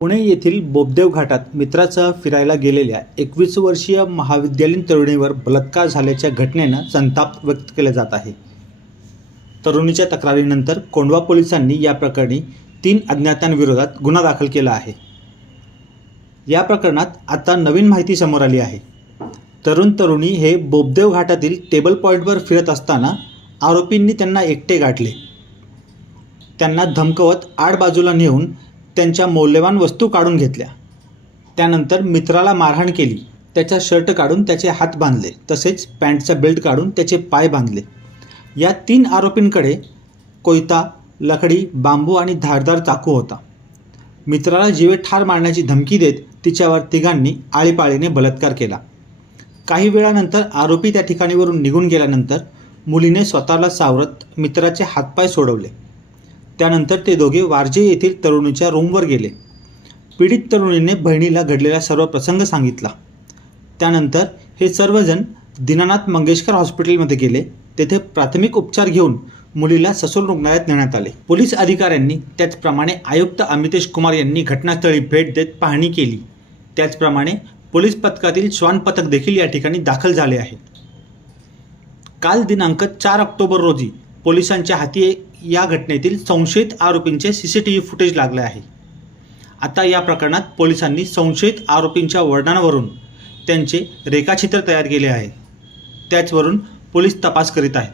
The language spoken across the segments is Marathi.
पुणे येथील बोबदेव घाटात मित्रासह फिरायला गेलेल्या एकवीस वर्षीय महाविद्यालयीन तरुणीवर बलात्कार झाल्याच्या घटनेनं संताप व्यक्त केला जात आहे. तरुणीच्या तक्रारीनंतर कोंढवा पोलिसांनी या प्रकरणी तीन अज्ञातांविरोधात गुन्हा दाखल केला आहे. या प्रकरणात आता नवीन माहिती समोर आली आहे. तरुण तरुणी हे बोबदेव घाटातील टेबल पॉईंटवर फिरत असताना आरोपींनी त्यांना एकटे गाठले. त्यांना धमकवत आडबाजूला नेऊन त्यांच्या मौल्यवान वस्तू काढून घेतल्या. त्यानंतर मित्राला मारहाण केली. त्याचा शर्ट काढून त्याचे हात बांधले. तसेच पॅन्टचा बेल्ट काढून त्याचे पाय बांधले. या तीन आरोपींकडे कोयता लकडी बांबू आणि धारदार चाकू होता. मित्राला जीवे ठार मारण्याची धमकी देत तिच्यावर तिघांनी आळीपाळीने बलात्कार केला. काही वेळानंतर आरोपी त्या ठिकाणीवरून निघून गेल्यानंतर मुलीने स्वतःला सावरत मित्राचे हातपाय सोडवले. त्यानंतर ते दोघे वारजे येथील तरुणीच्या रूमवर गेले. पीडित तरुणीने बहिणीला घडलेला सर्व प्रसंग सांगितला. त्यानंतर हे सर्वजण दीनानाथ मंगेशकर हॉस्पिटलमध्ये गेले. तेथे प्राथमिक उपचार घेऊन मुलीला ससून रुग्णालयात नेण्यात आले. पोलीस अधिकाऱ्यांनी त्याचप्रमाणे आयुक्त अमितेश कुमार यांनी घटनास्थळी भेट देत पाहणी केली. त्याचप्रमाणे पोलीस पथकातील श्वान पथक देखील या ठिकाणी दाखल झाले आहे. काल दिनांक चार ऑक्टोबर रोजी पोलिसांच्या हाती एक या घटनेतील संशयित आरोपींचे C C T V footage लागले आहे. आता या प्रकरणात पोलिसांनी संशयित आरोपींच्या वर्णनावरून त्यांचे रेखाचित्र तयार केले आहे. त्याचवरून पोलीस तपास करीत आहेत.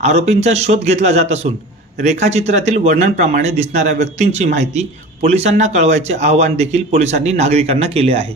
आरोपींचा शोध घेतला जात असून रेखाचित्रातील वर्णनप्रमाणे दिसणाऱ्या व्यक्तींची माहिती पोलिसांना कळवायचे आवाहन देखील पोलिसांनी नागरिकांना केले आहे.